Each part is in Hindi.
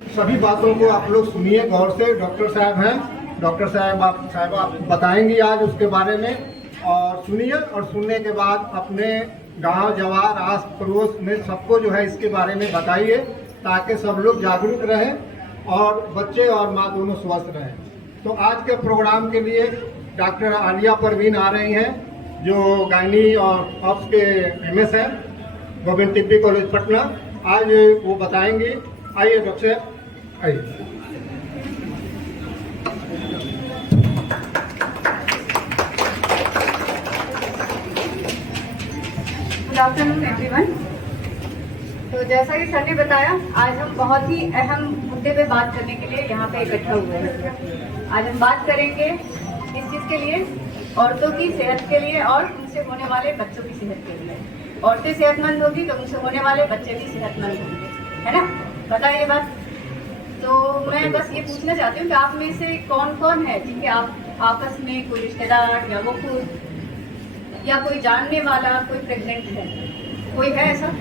सभी बातों को आप लोग सुनिए गौर से। डॉक्टर साहब हैं, डॉक्टर साहब आप बताएंगी आज उसके बारे में, और सुनिए और सुनने के बाद अपने गांव जवार आस पड़ोस में सबको जो है इसके बारे में बताइए, ताकि सब लोग जागरूक रहें और बच्चे और माँ दोनों स्वस्थ रहें। तो आज के प्रोग्राम के लिए डॉक्टर आलिया परवीन आ रही हैं, जो गायनी और ऑप्स के एमएस हैं, गवर्नमेंट टिब्बी कॉलेज पटना। आज वो बताएंगी। आइए डॉक्टर साहब, आइए। Good afternoon everyone. तो जैसा कि सर ने बताया, आज हम बहुत ही अहम मुद्दे पे बात करने के लिए यहाँ पे इकट्ठा हुए हैं। आज हम बात करेंगे इस चीज़ के लिए, औरतों की सेहत के लिए और उनसे होने वाले बच्चों की सेहत के लिए। औरतें सेहतमंद होगी तो उनसे होने वाले बच्चे भी सेहतमंद होंगे, है ना? पता है ये बात? तो मैं बस ये पूछना चाहती हूँ कि आप में से कौन कौन है जिनके आप आपस में कोई रिश्तेदार या वो खुद या कोई जानने वाला कोई प्रेग्नेंट है? कोई है ऐसा?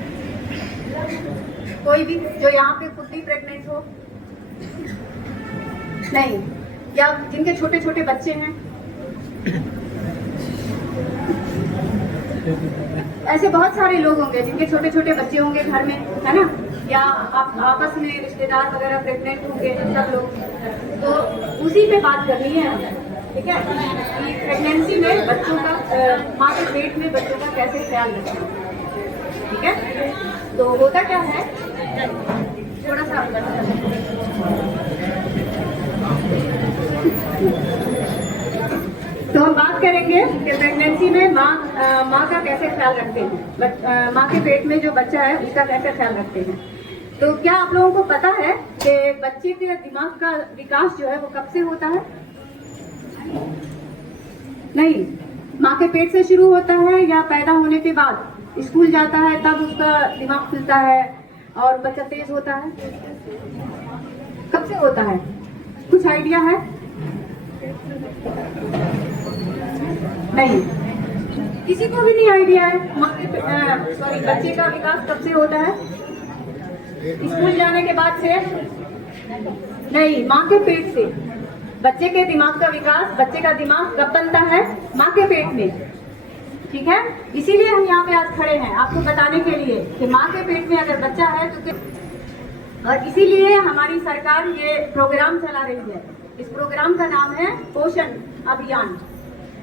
कोई भी जो यहाँ पे खुद भी प्रेग्नेंट हो? नहीं? या जिनके छोटे छोटे बच्चे हैं? ऐसे बहुत सारे लोग होंगे जिनके छोटे छोटे बच्चे होंगे घर में, है ना? या आप आपस में रिश्तेदार वगैरह प्रेग्नेंट होंगे सब लोग। तो उसी पे बात करनी है हमें, ठीक है? कि प्रेगनेंसी में बच्चों का, माँ के पेट में बच्चों का कैसे ख्याल रखें, ठीक है? तो होता क्या है, थोड़ा सा तो हम बात करेंगे कि प्रेगनेंसी में माँ का कैसे ख्याल रखते हैं, माँ के पेट में जो बच्चा है उसका कैसे ख्याल रखते हैं। तो क्या आप लोगों को पता है कि बच्चे के दिमाग का विकास जो है वो कब से होता है? नहीं, माँ के पेट से शुरू होता है या पैदा होने के बाद स्कूल जाता है तब उसका दिमाग खुलता है और बच्चा तेज होता है? कब से होता है? कुछ आइडिया है? नहीं, किसी को भी नहीं आइडिया है। बच्चे का विकास कब से होता है? स्कूल जाने के बाद से? नहीं, माँ के पेट से। बच्चे के दिमाग का विकास, बच्चे का दिमाग कब बनता है? माँ के पेट में, ठीक है? इसीलिए हम यहाँ पे आज खड़े हैं, आपको बताने के लिए कि माँ के पेट में अगर बच्चा है तो और इसीलिए हमारी सरकार ये प्रोग्राम चला रही है। इस प्रोग्राम का नाम है पोषण अभियान,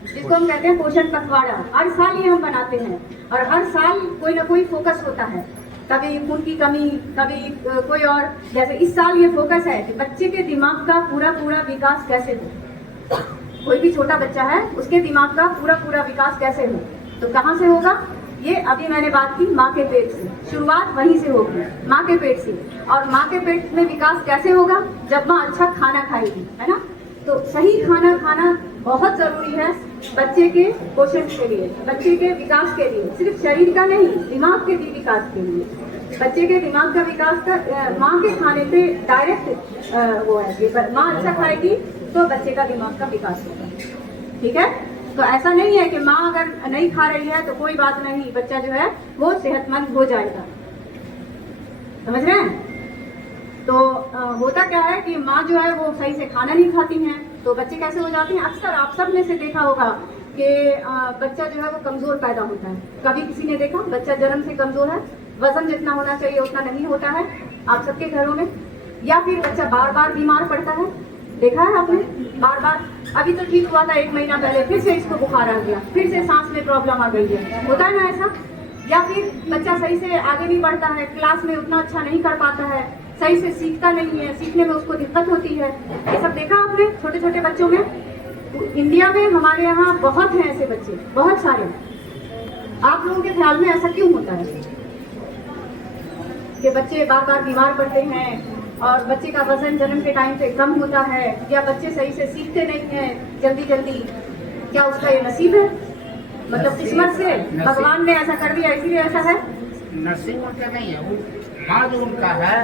जिसको हम कहते हैं पोषण पखवाड़ा। हर साल ये हम बनाते हैं और हर साल कोई ना कोई फोकस होता है, कभी खून की कमी, कभी कोई और। जैसे इस साल ये फोकस है कि बच्चे के दिमाग का पूरा विकास कैसे हो। कोई भी छोटा बच्चा है उसके दिमाग का पूरा विकास कैसे हो। तो कहाँ से होगा ये? अभी मैंने बात की माँ के पेट से, शुरुआत वहीं से होगी, माँ के पेट से। और माँ के पेट में विकास कैसे होगा? जब माँ अच्छा खाना खाएगी, है ना? तो सही खाना खाना बहुत जरूरी है बच्चे के पोषण के लिए, बच्चे के विकास के लिए, सिर्फ शरीर का नहीं, दिमाग के भी विकास के लिए। बच्चे के दिमाग का विकास का माँ के खाने पे डायरेक्ट वो है कि माँ अच्छा खाएगी तो बच्चे का दिमाग का विकास होगा, ठीक है? तो ऐसा नहीं है कि माँ अगर नहीं खा रही है तो कोई बात नहीं, बच्चा जो है वो सेहतमंद हो जाएगा। समझ रहे हैं? तो होता क्या है कि माँ जो है वो सही से खाना नहीं खाती हैं तो बच्चे कैसे हो जाते हैं? अक्सर आप सब ने से देखा होगा कि बच्चा जो है वो कमजोर पैदा होता है। कभी किसी ने देखा बच्चा जन्म से कमजोर है, वजन जितना होना चाहिए उतना नहीं होता है आप सबके घरों में? या फिर बच्चा बार बार बीमार पड़ता है, देखा है आपने? बार बार। अभी तो ठीक हुआ था 1 महीना पहले, फिर से इसको बुखार आ गया, फिर से सांस में प्रॉब्लम आ गई है। होता है ना ऐसा? या फिर बच्चा सही से आगे नहीं बढ़ता है, क्लास में उतना अच्छा नहीं कर पाता है, सही से सीखता नहीं है, सीखने में उसको दिक्कत होती है। ये सब देखा आपने छोटे छोटे बच्चों में? इंडिया में हमारे यहाँ बहुत हैं ऐसे बच्चे, बहुत सारे। आप लोगों के ख्याल में ऐसा क्यों होता है कि बच्चे बार बार बीमार पड़ते हैं और बच्चे का वजन जन्म के टाइम पे कम होता है, या बच्चे सही से सीखते नहीं हैं जल्दी? क्या उसका ये नसीब है? मतलब किस्मत से भगवान ने ऐसा कर दिया इसीलिए ऐसा है? नसीब उनका नहीं है, वो आज उनका है,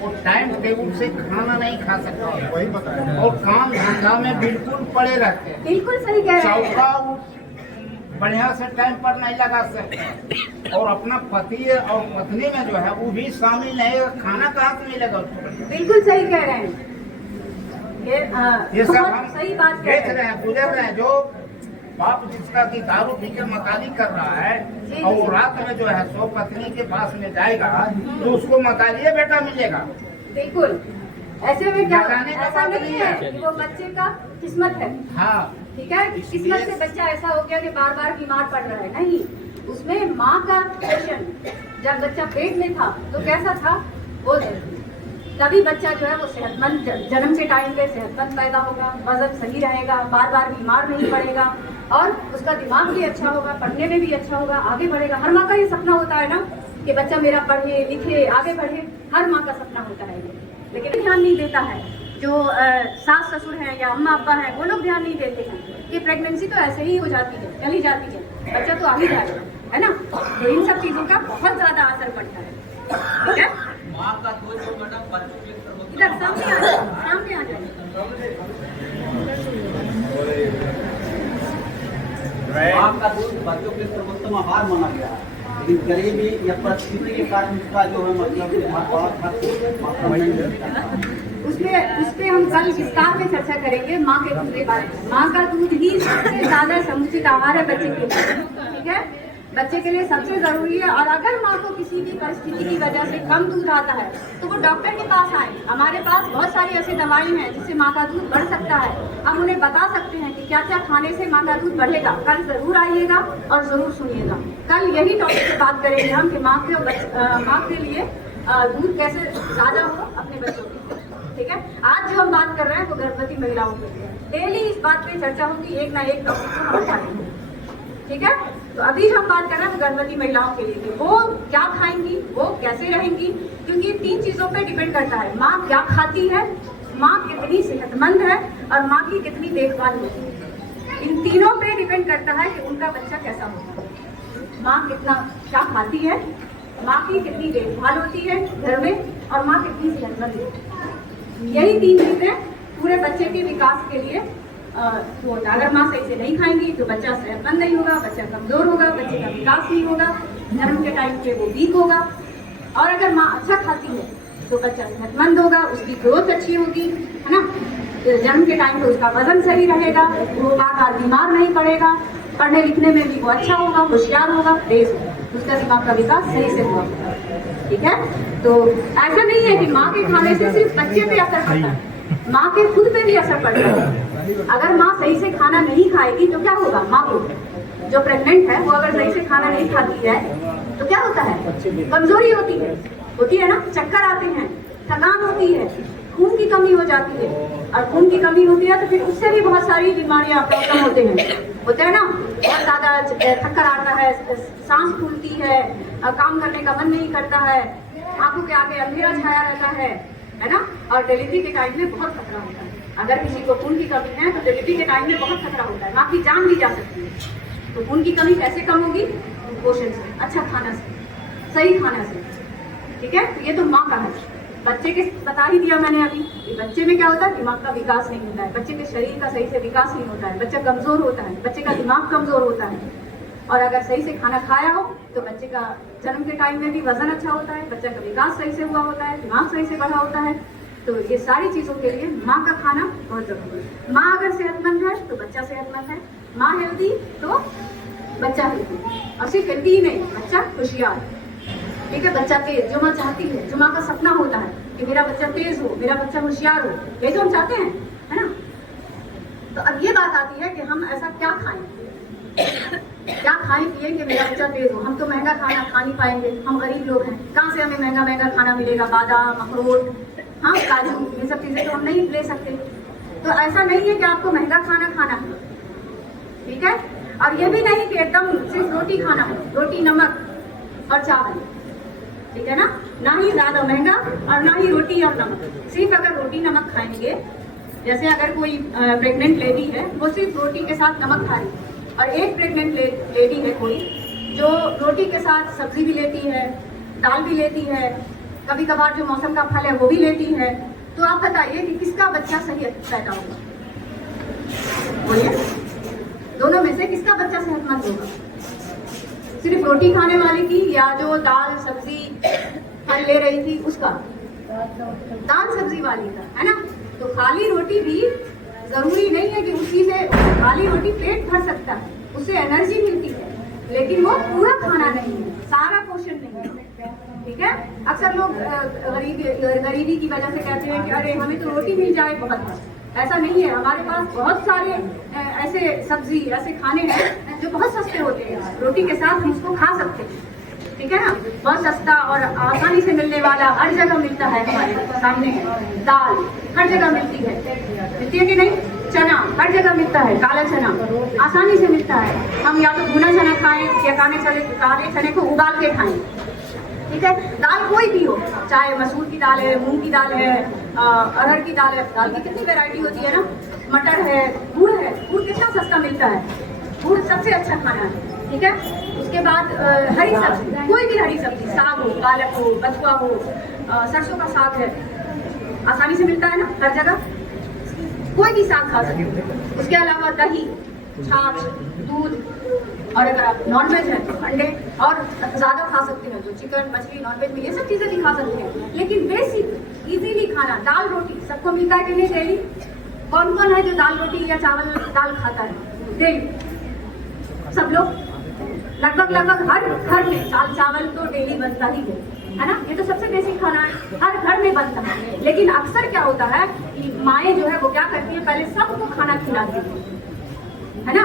वो टाइम टेबल से खाना नहीं खा सकता, वही बताया। और काम धंधा में बिल्कुल पड़े रहते हैं। बिल्कुल सही कह रहे हैं। चौका बढ़िया से टाइम पर नहीं लगा सकते, और अपना पति और पत्नी में जो है वो भी शामिल नहीं, खाना कहाँ से मिलेगा उसको? बिल्कुल सही कह रहे हैं ये सब बहुत हम सही बात कह देख रहे हैं, गुजर रहे हैं। जो बाप जिसका की दारू पी के मकाली कर रहा है जी, और वो जी। रात में जो है सो पत्नी के पास में जाएगा तो उसको मकालिए बेटा मिलेगा। बिल्कुल ऐसे में क्या, बताने का ऐसा बात नहीं नहीं है है। कि वो बच्चे का किस्मत है, हाँ, ठीक है, किस्मत से बच्चा ऐसा हो गया कि बार बार बीमार पड़ रहा है, नहीं, उसमें माँ का पोषण जब बच्चा पेट में था तो कैसा था वो, तभी बच्चा जो है वो सेहतमंद, जन्म के टाइम पे सेहतमंद पैदा होगा, वजन सही रहेगा, बार बार बीमार नहीं पड़ेगा और उसका दिमाग भी अच्छा होगा, पढ़ने में भी अच्छा होगा, आगे बढ़ेगा। हर माँ का ये सपना होता है ना कि बच्चा मेरा पढ़े लिखे आगे बढ़े, हर माँ का सपना होता है ये, लेकिन ध्यान नहीं देता है। जो सास ससुर हैं या अम्मा अब्बा हैं वो लोग ध्यान नहीं देते हैं कि प्रेगनेंसी तो ऐसे ही हो जाती है, चली जाती है, बच्चा तो आ ही जाएगा, है ना। तो इन सब चीजों का बहुत ज्यादा असर पड़ता है, ठीक है। इधर सामने आ जाए, सामने आ जाए। माँ का दूध बच्चों के सर्वोत्तम आहार माना गया है, लेकिन गरीबी या परिस्थिति के कारण उसका जो है उस पे हम कल विस्तार में चर्चा करेंगे माँ के दूध के बारे में। माँ का दूध ही सबसे ज्यादा समुचित आहार है बच्चे के लिए, ठीक है, बच्चे के लिए सबसे जरूरी है। और अगर माँ को किसी भी परिस्थिति की वजह से कम दूध आता है तो वो डॉक्टर के पास आए। हमारे पास बहुत सारी ऐसी दवाई हैं जिससे माँ का दूध बढ़ सकता है, हम उन्हें बता सकते हैं कि क्या क्या खाने से माँ का दूध बढ़ेगा। कल जरूर आइएगा और जरूर सुनिएगा, कल यही टॉपिक पे बात करेंगे हम कि माँ के लिए दूध कैसे ज्यादा हो अपने बच्चों के, ठीक है। आज जो हम बात कर रहे हैं वो गर्भवती महिलाओं के लिए, डेली इस बात पे चर्चा होगी, एक ना एक टॉपिक को हम उठाएंगे, ठीक है। तो अभी हम बात कर रहे हैं गर्भवती महिलाओं के लिए, वो क्या खाएंगी, वो कैसे रहेंगी, क्योंकि ये 3 चीजों पे डिपेंड करता है। माँ क्या खाती है, माँ कितनी सेहतमंद है और माँ की कितनी देखभाल होती है। इन तीनों पे डिपेंड करता है कि उनका बच्चा कैसा होगा। माँ कितना क्या खाती है, माँ की कितनी देखभाल होती है घर में, और माँ कितनी सेहतमंद है। यही 3 चीजें पूरे बच्चे के विकास के लिए होता है। अगर माँ सही से नहीं खाएंगी तो बच्चा सेहतमंद नहीं होगा, बच्चा कमजोर होगा, बच्चे का विकास नहीं होगा, जन्म के टाइम पे वो वीक होगा। और अगर माँ अच्छा खाती है तो बच्चा सेहतमंद होगा, उसकी ग्रोथ अच्छी होगी, है ना, जन्म के टाइम पे उसका वजन सही रहेगा, वो बार बीमार नहीं पड़ेगा, पढ़ने लिखने में भी वो अच्छा होगा, होशियार होगा, तेज होगा, उसका दिमाग का विकास सही से हुआ, ठीक है। तो ऐसा नहीं है कि माँ के खाने से सिर्फ बच्चे पे असर पड़ता है, माँ के खुद पे भी असर पड़ता है। अगर माँ सही से खाना नहीं खाएगी तो क्या होगा, माँ को जो प्रेग्नेंट है वो अगर सही से खाना नहीं खाती है तो क्या होता है, कमजोरी होती है ना, चक्कर आते हैं, थकान होती है, खून की कमी हो जाती है, और खून की कमी होती है तो फिर उससे भी बहुत सारी बीमारियां प्रॉब्लम होते हैं ना, बहुत ज्यादा चक्कर आता है, सांस फूलती है, काम करने का मन नहीं करता है, आंखों के आगे अंधेरा छाया रहता है ना। और डिलीवरी के टाइम में बहुत खतरा होता है, अगर किसी को खून की कमी है तो डिलीवरी के टाइम में बहुत खतरा होता है, माँ की जान ली जा सकती है। तो खून की कमी कैसे कम होगी, पोषण से, अच्छा खाना से, सही खाना से, ठीक है। तो ये तो माँ का है। बच्चे के बता ही दिया मैंने अभी कि बच्चे में क्या होता है, दिमाग का विकास नहीं होता है, बच्चे के शरीर का सही से विकास नहीं होता है, बच्चा कमजोर होता है, बच्चे का दिमाग कमजोर होता है। और अगर सही से खाना खाया हो तो बच्चे का जन्म के टाइम में भी वजन अच्छा होता है, बच्चे का विकास सही से हुआ होता है, दिमाग सही से बढ़ा होता है। तो ये सारी चीजों के लिए माँ का खाना बहुत जरूरी है। माँ अगर सेहतमंद है तो बच्चा सेहतमंद है, माँ हेल्दी तो बच्चा हेल्दी, और सिर्फ हेल्दी ही नहीं, बच्चा होशियार, ठीक है। बच्चा तेज, जो माँ चाहती है, जो माँ का सपना होता है कि मेरा बच्चा तेज हो, मेरा बच्चा होशियार हो, ये जो हम चाहते हैं, है ना। तो अब ये बात आती है कि हम ऐसा क्या खाएं, क्या खाएं पिए कि मेरा बच्चा तेज हो। हम तो महंगा खाना खा नहीं पाएंगे, हम गरीब लोग हैं, कहाँ से हमें महंगा महंगा खाना मिलेगा, बादाम, अखरोट, हाँ, काजू, ये सब चीजें तो हम नहीं ले सकते। तो ऐसा नहीं है कि आपको महंगा खाना खाना है, ठीक है। और ये भी नहीं कि एकदम सिर्फ रोटी खाना है, रोटी नमक और चावल, ठीक है ना ही ज्यादा महंगा और ना ही रोटी और नमक। सिर्फ अगर रोटी नमक खाएंगे, जैसे अगर कोई प्रेग्नेंट लेडी है वो सिर्फ रोटी के साथ नमक खा रही, और एक प्रेग्नेंट लेडी है कोई जो रोटी के साथ सब्जी भी लेती है, दाल भी लेती है, कभी कभार जो मौसम का फल है वो भी लेती है, तो आप बताइए कि किसका बच्चा सही पैदा होगा, बोलिए। दोनों में से किसका बच्चा सेहतमंद होगा? सिर्फ रोटी खाने वाले की या जो दाल सब्जी फल ले रही थी उसका? दाल सब्जी वाली का, है ना? तो खाली रोटी भी जरूरी नहीं है कि उसी से खाली रोटी पेट भर सकता है, उससे एनर्जी मिलती है, लेकिन वो पूरा खाना नहीं है, सारा पोषण नहीं है। ठीक है, अक्सर लोग गरीबी की वजह से कहते हैं कि अरे हमें तो रोटी मिल जाए बहुत। ऐसा नहीं है, हमारे पास बहुत सारे ऐसे सब्जी ऐसे खाने हैं जो बहुत सस्ते होते हैं, रोटी के साथ हम उसको खा सकते हैं। ठीक है ना, बहुत सस्ता और आसानी से मिलने वाला हर जगह मिलता है, हमारे सामने है। दाल हर जगह मिलती है कि नहीं? चना हर जगह मिलता है, काला चना आसानी से मिलता है। हम या तो भुना चना खाएं या काले चने को उबाल के खाएं। ठीक है, दाल कोई भी हो, चाहे मसूर की दाल है, मूंग की दाल है, अरहर की दाल है, दाल की कितनी वैरायटी होती है ना, मटर है, गुड़ है, गुड़ कितना सस्ता मिलता है, गुड़ सबसे अच्छा खाना है। ठीक है, उसके बाद हरी सब्जी, कोई भी हरी सब्जी, साग हो, पालक हो, बथुआ हो, सरसों का साग है, आसानी से मिलता है ना हर जगह, कोई भी साग खा सकते हैं। उसके अलावा दही, छाछ, दूध, और अगर आप नॉनवेज है तो अंडे और ज्यादा खा सकते हैं, जो चिकन मछली नॉनवेज में ये सब चीजें भी खा सकते हैं। लेकिन बेसिक इजीली खाना दाल रोटी सबको मिलता है कि नहीं डेली? कौन कौन है जो दाल रोटी या चावल दाल खाता है डेली? सब लोग, लगभग हर घर में दाल चावल तो डेली बनता ही है ना? ये तो सबसे बेसिक खाना है, हर घर में बनता है। लेकिन अक्सर क्या होता है कि माएँ जो है वो क्या करती है, पहले सबको खाना खिलाती है ना,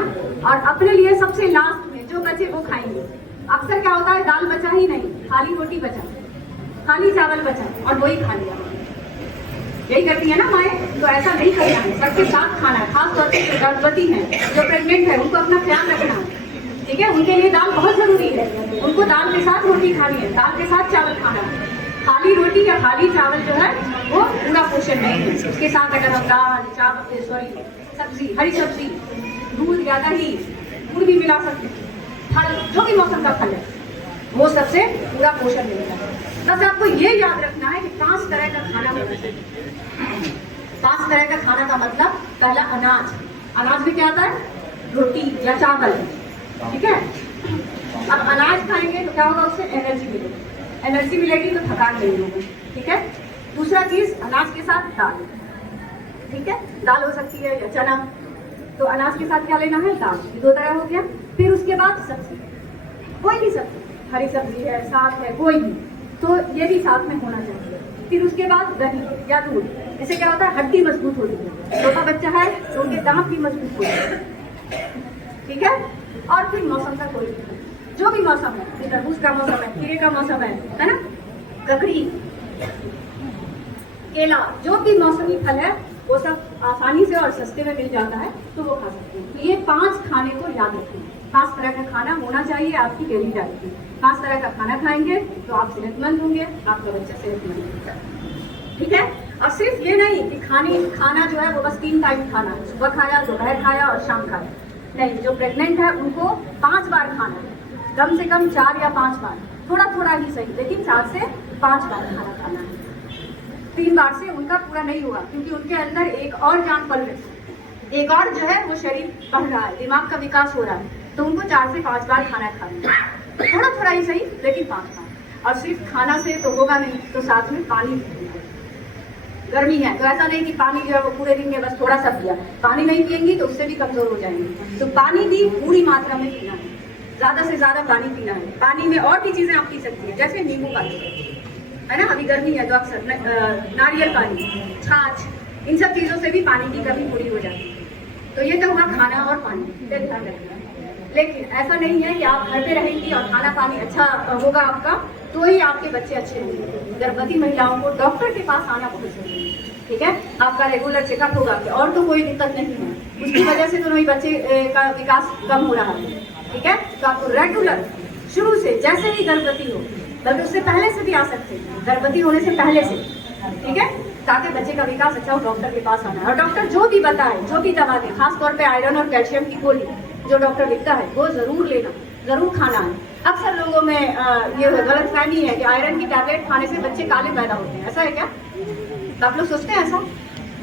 और अपने लिए सबसे लास्ट में जो बचे वो खाएंगे। अक्सर क्या होता है, दाल बचा ही नहीं, खाली रोटी बचा, खाली चावल बचा और वही खा लिया। यही करती है ना माएँ? तो ऐसा नहीं करना है, सबके साथ खाना है। खासतौर से जो गर्भवती है, जो प्रेग्नेंट है, उनको अपना ख्याल रखना है। ठीक है, उनके लिए दाल बहुत जरूरी है, उनको दाल के साथ रोटी खानी है, दाल के साथ चावल खाना है। खाली रोटी या खाली चावल जो है वो पूरा पोषण नहीं है। उसके साथ अगर हम दाल चावल सब्जी, हरी सब्जी, दूध या दही, गुड़ भी मिला सकते हैं, फल जो भी मौसम का फल है वो सबसे पूरा पोषण मिलता है। बस आपको ये याद रखना है कि 5 तरह का खाना होना चाहिए। 5 तरह का खाना का मतलब, पहला अनाज, अनाज में क्या आता है? रोटी या चावल। ठीक है, अब अनाज खाएंगे तो क्या होगा, उससे एनर्जी मिलेगी, एनर्जी मिलेगी तो थकान नहीं होगी। ठीक है, दूसरा चीज अनाज के साथ दाल। ठीक है, दाल हो सकती है या चना, तो अनाज के साथ क्या लेना है? दाल। 2 तरह हो गया। फिर उसके बाद सब्जी, कोई भी सब्जी, हरी सब्जी है, साग है, कोई भी, तो ये भी साथ में होना चाहिए। फिर उसके बाद दही या दूध, इससे क्या होता है, हड्डी मजबूत होती है, छोटा बच्चा है तो उनके दांत भी मजबूत होते हैं। ठीक है, और फिर मौसम का कोई जो भी मौसम है, तरबूज का मौसम है, खीरे का मौसम है ना, ककड़ी, केला, जो भी मौसमी फल है वो सब आसानी से और सस्ते में मिल जाता है, तो वो खा सकते हैं। तो ये 5 खाने को याद रखें, 5 तरह का खाना होना चाहिए आपकी डेली डाइट में। 5 तरह का खाना खाएंगे तो आप सेहतमंद होंगे, आपका बच्चा सेहतमंद होगा। ठीक है, और सिर्फ ये नहीं कि खाना जो है वो बस 3 टाइम खाना है, सुबह खाया, दोपहर खाया और शाम खाया, नहीं। जो प्रेग्नेंट है उनको 5 बार खाना है, कम से कम 4 या 5 बार, थोड़ा थोड़ा ही सही, लेकिन 4 से 5 बार खाना खाना है। 3 बार से उनका पूरा नहीं हुआ, क्योंकि उनके अंदर एक और जान पल रही है, एक और जो है वो शरीर बढ़ रहा है, दिमाग का विकास हो रहा है, तो उनको 4 से 5 बार खाना खाना है, थोड़ा थोड़ा ही सही, लेकिन 5 बार। और सिर्फ खाना से तो होगा नहीं, तो साथ में पानी, गर्मी है तो ऐसा नहीं कि पानी जो है वो पूरे दिन में बस थोड़ा सा पिया, पानी नहीं पियेंगी तो उससे भी कमजोर हो जाएंगे। तो पानी भी पूरी मात्रा में पीना है, ज्यादा से ज्यादा पानी पीना है। पानी में और भी चीजें आप पी सकती है, जैसे नींबू पानी, है ना, अभी गर्मी है तो अक्सर नारियल पानी, छाछ, इन सब चीजों से भी पानी की कमी पूरी हो जाती है। तो ये तो हुआ खाना और पानी, इसे ध्यान रखना। लेकिन ऐसा नहीं है कि आप घर पे रहेंगी और खाना पानी अच्छा होगा आपका तो ही आपके बच्चे अच्छे होंगे। गर्भवती महिलाओं को डॉक्टर के पास आना बहुत जरूरी है। ठीक है, आपका रेगुलर चेकअप होगा कि और तो कोई दिक्कत नहीं है, उसकी वजह से तो नहीं बच्चे का विकास कम हो रहा है। ठीक है, तो आपको रेगुलर शुरू से, जैसे ही गर्भवती हो, बल्कि उससे पहले से भी आ सकते हैं, गर्भवती होने से पहले से, ठीक है, ताकि बच्चे का विकास अच्छा हो, डॉक्टर के पास आना है। और डॉक्टर जो भी बताए, जो भी दवा दे, खासतौर पे आयरन और कैल्शियम की गोली जो डॉक्टर लिखता है वो जरूर लेना, जरूर खाना है। अक्सर लोगों में ये गलतफहमी है कि आयरन की टैबलेट खाने से बच्चे काले पैदा होते हैं, ऐसा है क्या? आप लोग सोचते हैं ऐसा?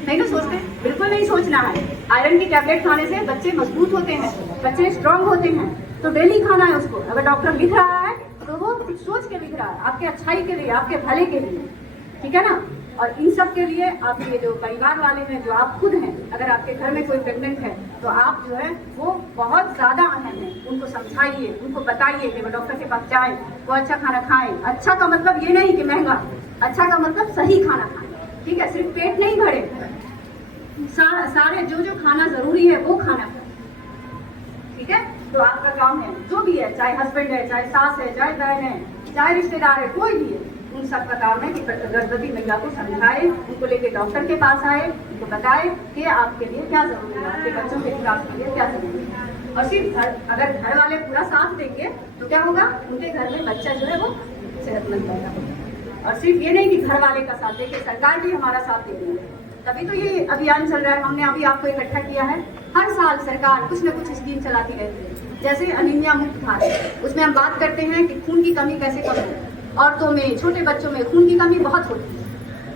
नहीं ना सोचते, बिल्कुल नहीं सोचना है। आयरन की टैबलेट खाने से बच्चे मजबूत होते हैं, बच्चे स्ट्रांग होते हैं, तो डेली खाना है उसको। अगर डॉक्टर लिख रहा है तो वो कुछ सोच के लिख रहा है, आपके अच्छाई के लिए, आपके भले के लिए, ठीक है ना। और इन सब के लिए आप ये जो परिवार वाले हैं, जो आप खुद हैं, अगर आपके घर में कोई प्रेग्नेंट है तो आप जो है वो बहुत ज़्यादा अहम है। उनको समझाइए, उनको बताइए कि वो डॉक्टर के पास जाएं, वो अच्छा खाना खाएं। अच्छा का मतलब ये नहीं कि महंगा, अच्छा का मतलब सही खाना खाएं, ठीक है। सिर्फ पेट नहीं भरे, सारे जो जो खाना जरूरी है वो खाना खाएं, ठीक है। तो आपका काम है, जो भी है, चाहे हस्बैंड है, चाहे सास है, चाहे बहन है, चाहे रिश्तेदार है, कोई भी है, उन सब का काम है कि गर्भवती महिला को समझाए, उनको लेके डॉक्टर के पास आए, उनको बताए कि आपके लिए क्या जरूरी है, आपके बच्चों के विकास के लिए क्या जरूरी है। और सिर्फ अगर घर वाले पूरा साथ देंगे तो क्या होगा, उनके घर में बच्चा जो है वो सेहतमंद पैदा होगा। और सिर्फ ये नहीं कि घर वाले का साथ देखे, सरकार भी हमारा साथ दे रही है, तभी तो ये अभियान चल रहा है। हमने अभी आपको इकट्ठा किया है। हर साल सरकार कुछ न कुछ स्कीम चलाती रहती है, जैसे अनीमिया मुक्त भारत, उसमें हम बात करते हैं कि खून की कमी कैसे कम हो। औरतों में, छोटे बच्चों में खून की कमी बहुत होती है,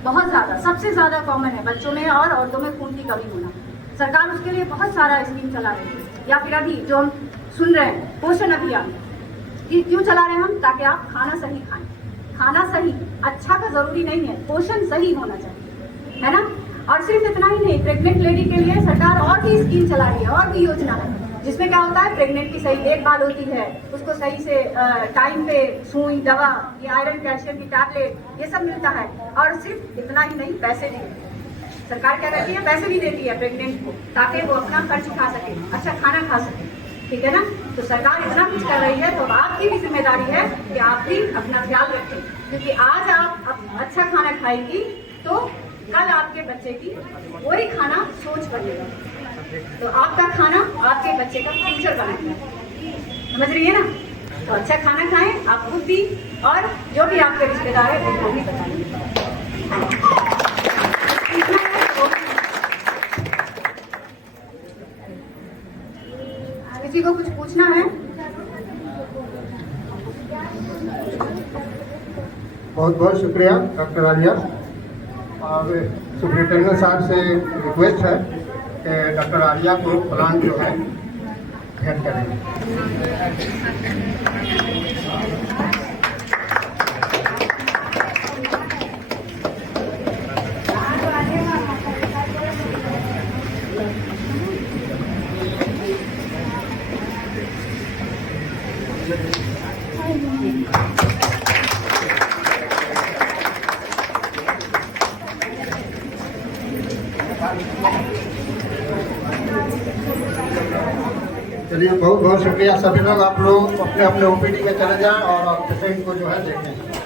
बहुत ज़्यादा, सबसे ज़्यादा कॉमन है बच्चों में और औरतों में खून की कमी होना। सरकार उसके लिए बहुत सारा स्कीम चला रही है। या फिर अभी जो हम सुन रहे हैं पोषण अभियान, ये क्यों चला रहे हैं हम, ताकि आप खाना सही खाएं। खाना सही, अच्छा का जरूरी नहीं है, पोषण सही होना चाहिए, है ना। और सिर्फ इतना ही नहीं, प्रेग्नेंट लेडी के लिए सरकार और भी स्कीम चला रही है, और भी योजना है, जिसमें क्या होता है, प्रेग्नेंट की सही देखभाल होती है, उसको सही से टाइम पे सुई, दवा, ये आयरन कैल्शियम की टैबलेट, ये सब मिलता है। और सिर्फ इतना ही नहीं, पैसे भी सरकार क्या करती है, पैसे भी देती है प्रेग्नेंट को, ताकि वो अपना खर्च उठा सके, अच्छा खाना खा सके, ठीक है ना। तो सरकार इतना कुछ कर रही है, तो आपकी भी जिम्मेदारी है कि आप भी अपना ख्याल रखें, क्योंकि आज आप अच्छा खाना खाएंगी तो कल आपके बच्चे की वही खाना सोच बनेगा, तो आपका खाना आपके बच्चे का फ्यूचर बनाएगा, समझ रही है ना। तो अच्छा खाना खाएं, आप खुद भी और जो भी आपके रिश्तेदार है उनको भी बताएंगे। किसी को कुछ पूछना है? बहुत बहुत शुक्रिया डॉक्टर आलिया। और सुप्रिंटेंडेंट साहब से रिक्वेस्ट है कि डॉक्टर आलिया को प्लान जो है भेंट करेंगे। चलिए, बहुत बहुत शुक्रिया। सभी लोग, आप लोग अपने अपने ओपीडी में चले जाएं और पेशेंट को जो है देखें।